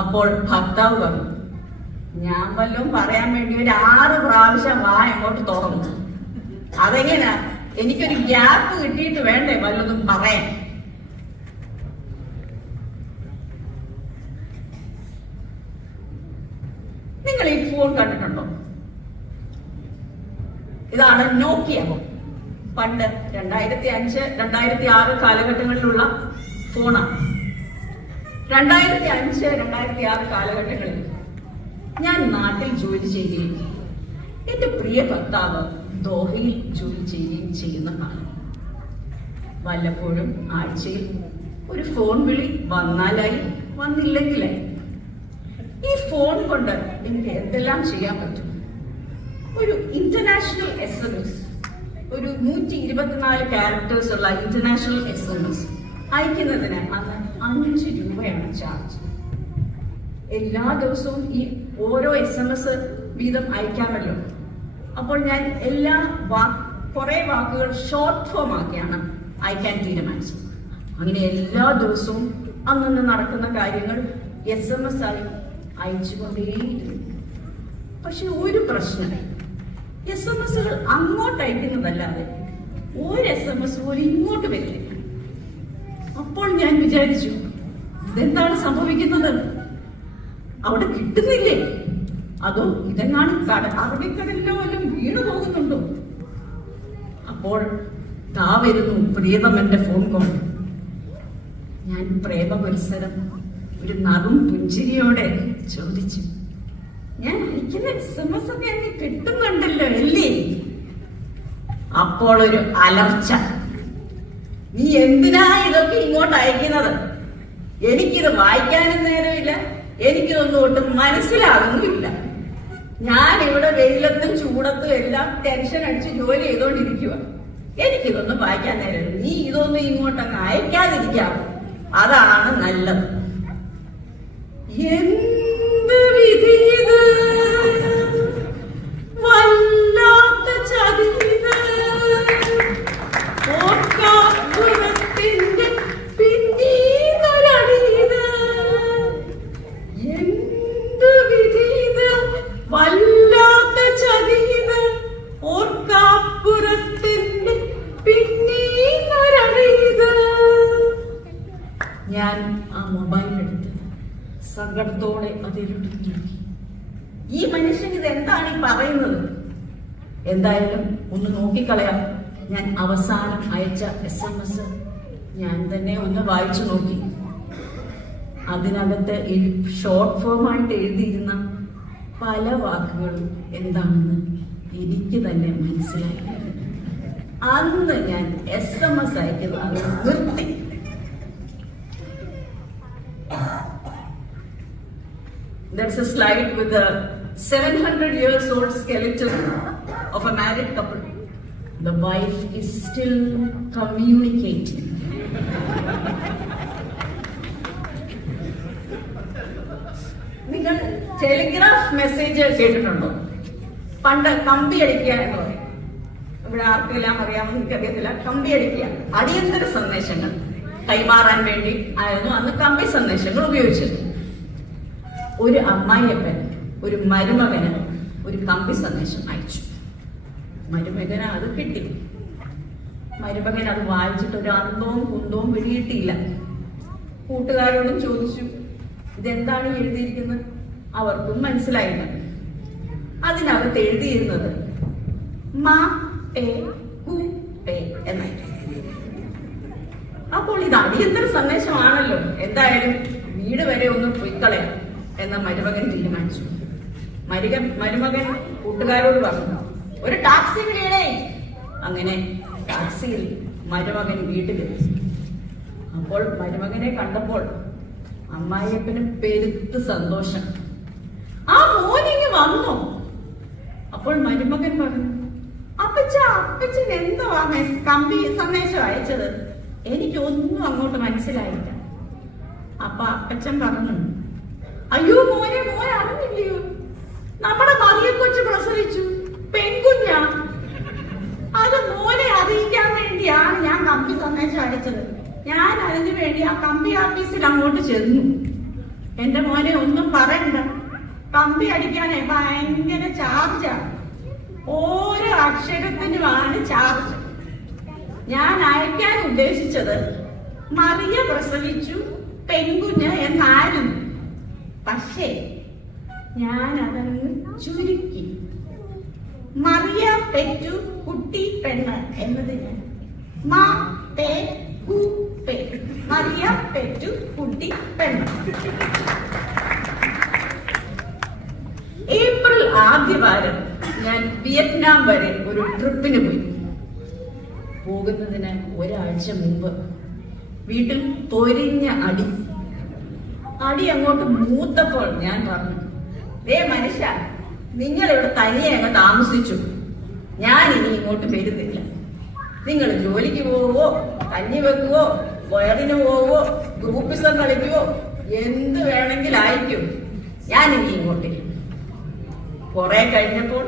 അപ്പോൾ ഭർത്താവ് പറഞ്ഞു, ഞാൻ വല്ലതും പറയാൻ വേണ്ടി ഒരു 6 പ്രാവശ്യം വാ അങ്ങോട്ട് തുറന്നു. അതെങ്ങനെയാ? എനിക്കൊരു ഗ്യാപ്പ് കിട്ടിയിട്ട് വേണ്ടേ വല്ലതും പറയാൻ. നിങ്ങൾ ഈ ഫോൺ കണ്ടിട്ടുണ്ടോ? ഇതാണ് നോക്കിയ. പണ്ട് 2005, 2006 കാലഘട്ടങ്ങളിലുള്ള ഫോണാണ്. 2005, 2006 കാലഘട്ടങ്ങളിൽ ഞാൻ നാട്ടിൽ ജോലി ചെയ്യുകയും എന്റെ പ്രിയ ഭർത്താവ് ദോഹയിൽ ജോലി ചെയ്യുകയും ചെയ്യുന്ന കാലം. വല്ലപ്പോഴും ആഴ്ചയിൽ ഒരു ഫോൺ വിളി വന്നാലായി, വന്നില്ലെങ്കിലായി. ഈ ഫോൺ കൊണ്ട് എനിക്ക് എന്തെല്ലാം ചെയ്യാൻ പറ്റും? ഒരു ഇന്റർനാഷണൽ SMS, ഒരു 124 ക്യാരക്ടേഴ്സ് ഉള്ള ഇന്റർനാഷണൽ SMS അയക്കുന്നതിന് അന്ന് 5 രൂപയാണ് ചാർജ്. എല്ലാ ദിവസവും ഈ ഓരോ SMS വീതം അയക്കാമല്ലോ. അപ്പോൾ ഞാൻ കുറെ വാക്കുകൾ ഷോർട്ട് ഫോം ആക്കിയാണ് അയക്കാൻ തീരുമാനിച്ചത്. അങ്ങനെ എല്ലാ ദിവസവും അന്നന്ന് നടക്കുന്ന കാര്യങ്ങൾ SMS ആയി അയച്ചുകൊണ്ടേയിരുന്നു. പക്ഷെ ഒരു പ്രശ്നം, SMS-കൾ അങ്ങോട്ട് അയക്കുന്നതല്ലാതെ ഒരു SMS പോലും ഇങ്ങോട്ട് വരില്ല. അപ്പോൾ ഞാൻ വിചാരിച്ചു, ഇതെന്താണ് സംഭവിക്കുന്നത്? അവിടെ കിട്ടുന്നില്ലേ? അതോ ഇതെങ്ങാണ് അറബിക്കടലിലോ വല്ലതും വീണു പോകുന്നുണ്ടോ? അപ്പോൾ താ വരുന്നു പ്രിയതമന്റെ ഫോൺ കോൾ. ഞാൻ പ്രേമപരിസരം ഒരു നറും പുഞ്ചിരിയോടെ ചോദിച്ചു, ഞാൻ അയക്കുന്ന SMS ഒക്കെ എന്നെ കിട്ടുന്നുണ്ടല്ലോ അല്ലേ? അപ്പോൾ ഒരു അലർച്ച, നീ എന്തിനാ ഇതൊക്കെ ഇങ്ങോട്ട് അയക്കുന്നത്? എനിക്കിത് വായിക്കാനും നേരമില്ല, എനിക്കിതൊന്നും ഒട്ടും മനസ്സിലാകുന്നുമില്ല. ഞാൻ ഇവിടെ വെയിലത്തും ചൂടത്തും എല്ലാം ടെൻഷൻ അടിച്ച് ജോലി ചെയ്തോണ്ടിരിക്കുക. എനിക്കിതൊന്നും വായിക്കാൻ നേരമില്ല. നീ ഇതൊന്നും ഇങ്ങോട്ടങ്ങ് അയക്കാതിരിക്കാവോ? അതാണ് നല്ലത്. എന്ത് വിധി ഇത്! വല്ലാത്ത ചതിത്! ഓർക്കാപ്പുറത്തിന്റെ പിന്നീന്നൊരടിത്! എന്ത് വിധി ഇത്! വല്ലാത്ത ചതിത്! ഓർക്കാപ്പുറത്തിന്റെ പിന്നീന്നൊരടിത്! ഞാൻ ആ മൊബൈൽ എടുത്ത് സങ്കടത്തോടെ അതിലൊടുക്കി. ഈ മനുഷ്യൻ ഇത് എന്താണ് ഈ പറയുന്നത്? എന്തായാലും ഒന്ന് നോക്കിക്കളയാം. ഞാൻ അവസാനം അയച്ച SMS ഞാൻ തന്നെ ഒന്ന് വായിച്ചു നോക്കി. അതിനകത്ത് ഷോർട്ട് ഫോമായിട്ട് എഴുതിയിരുന്ന പല വാക്കുകളും എന്താണെന്ന് എനിക്ക് തന്നെ മനസ്സിലായി. അന്ന് ഞാൻ SMS അയക്കുന്നത് നിർത്തി. There's a slide with a 700 years old skeleton of a married couple. The wife is still communicating. നിങ്ങൾ ടെലിഗ്രാഫ് മെസ്സേജ് കേട്ടിട്ടുണ്ടോ? പണ്ട് കമ്പി അടിക്കുക എന്ന് പറയും. ഇവിടെ ആർക്കെല്ലാം അറിയാമെന്ന് എനിക്കറിയത്തില്ല. കമ്പി അടിക്കുക, അടിയന്തര സന്ദേശങ്ങൾ കൈമാറാൻ വേണ്ടി ആയിരുന്നു അന്ന് കമ്പി സന്ദേശങ്ങൾ ഉപയോഗിച്ചത്. ഒരു അമ്മായിയപ്പൻ ഒരു മരുമകന് ഒരു കമ്പി സന്ദേശം അയച്ചു. മരുമകന് അത് കിട്ടി. മരുമകൻ അത് വായിച്ചിട്ട് ഒരു അന്തവും കുന്തവും പിടിയിട്ടില്ല. കൂട്ടുകാരോടും ചോദിച്ചു, ഇതെന്താണ് എഴുതിയിരിക്കുന്നത്? അവർക്കും മനസ്സിലായില്ല. അതിനകത്ത് എഴുതിയിരുന്നത് മാ പേ ഹു പേ എന്നായിരുന്നു. അപ്പോൾ ഇത് അടിയന്തര സന്ദേശമാണല്ലോ, എന്തായാലും വീട് വരെ ഒന്ന് പൊയ്ക്കളയാം എന്ന് മരുമകൻ തീരുമാനിച്ചു. മരുമകൻ കൂട്ടുകാരോട് പറഞ്ഞു, ഒരു ടാക്സി വിളിയടേ. അങ്ങനെ ടാക്സിയിൽ മരുമകൻ വീട്ടിലെത്തി. അപ്പോൾ മരുമകനെ കണ്ടപ്പോൾ അമ്മായിയപ്പന് പെരുത്ത് സന്തോഷം. ആ മോനിങ്ങ് വന്നു. അപ്പോൾ മരുമകൻ പറഞ്ഞു, അപ്പച്ചൻ എന്തുവാ കമ്പി സന്ദേശം അയച്ചത്? എനിക്കൊന്നും അങ്ങോട്ട് മനസ്സിലായില്ല. അപ്പൊ അപ്പച്ചൻ പറഞ്ഞു, അയ്യോ മോനെ അറിഞ്ഞില്ലയോ, നമ്മുടെ മതിയെ കൊച്ചു പ്രസവിച്ചു, പെൺകുഞ്ഞാ. അത് മോനെ അറിയിക്കാൻ വേണ്ടിയാണ് ഞാൻ കമ്പി സന്ദേശം അയച്ചത്. ഞാൻ അതിനു വേണ്ടി ആ കമ്പി ഓഫീസിൽ അങ്ങോട്ട് ചെന്നു. എന്റെ മോനെ ഒന്നും പറയണ്ട, കമ്പി അടിക്കാനേ ഭയങ്കര ചാർജാ. ഓരോ അക്ഷരത്തിനുമാണ് ചാർജ്. ഞാൻ അയക്കാൻ ഉദ്ദേശിച്ചത് മറിയ പ്രസവിച്ചു പെൺകുഞ്ഞ് എന്നായിരുന്നു. പക്ഷേ ഞാൻ അതങ്ങ് ചുരുക്കി. മറിയ പെറ്റു കുട്ടി പെണ്ണ് എന്നതിന് മാ പേ കു പേ. മറിയ പെറ്റു കുട്ടി പെണ്ണ്. ഏപ്രിൽ ആദ്യവാരം ഞാൻ വിയറ്റ്നാം വരെ ഒരു ട്രിപ്പിന് പോയി. പോകുന്നതിന് ഒരാഴ്ച മുമ്പ് വീട്ടിൽ പൊരിഞ്ഞ അടി അങ്ങോട്ട് മൂത്തപ്പോൾ ഞാൻ പറഞ്ഞു, മനുഷ്യ, നിങ്ങൾ ഇവിടെ തനിയെ അങ്ങ് താമസിച്ചു, ഞാൻ ഇനി ഇങ്ങോട്ട് വരുന്നില്ല. നിങ്ങൾ ജോലിക്ക് പോവോ, കഞ്ഞി വെക്കുവോ, വയറിന് പോവോ, ഗ്രൂപ്പിസം കളിക്കുവോ, എന്ത് വേണമെങ്കിലും അയക്കും, ഞാൻ ഇനി ഇങ്ങോട്ടില്ല. കുറെ കഴിഞ്ഞപ്പോൾ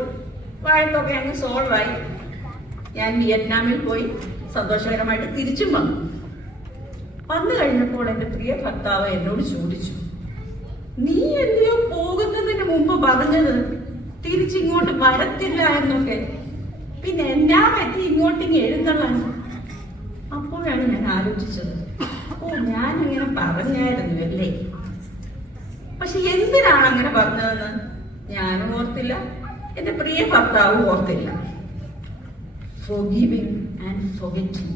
വഴക്കൊക്കെ അങ്ങ് സോൾവ് ആയി. ഞാൻ വിയറ്റ്നാമിൽ പോയി സന്തോഷകരമായിട്ട് തിരിച്ചും വന്നു കഴിഞ്ഞപ്പോൾ എന്റെ പ്രിയ ഭർത്താവ് എന്നോട് ചോദിച്ചു, നീ എന്തിയോ പോകുന്നതിന് മുമ്പ് പറഞ്ഞത് തിരിച്ചിങ്ങോട്ട് വരത്തില്ല എന്നൊക്കെ, പിന്നെ എന്നാ പറ്റി ഇങ്ങോട്ടിങ്ങ് എഴുന്നള്ളാണ്? അപ്പോഴാണ് ഞാൻ ആലോചിച്ചത്, ഞാനിങ്ങനെ പറഞ്ഞായിരുന്നു അല്ലേ. പക്ഷെ എന്തിനാണ് അങ്ങനെ പറഞ്ഞതെന്ന് ഞാനും ഓർത്തില്ല, എന്റെ പ്രിയ ഭർത്താവും ഓർത്തില്ല. Forgiving and forgetting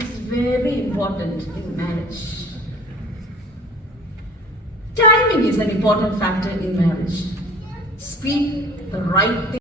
is very important in marriage. Timing is an important factor in marriage. Speak the right thing.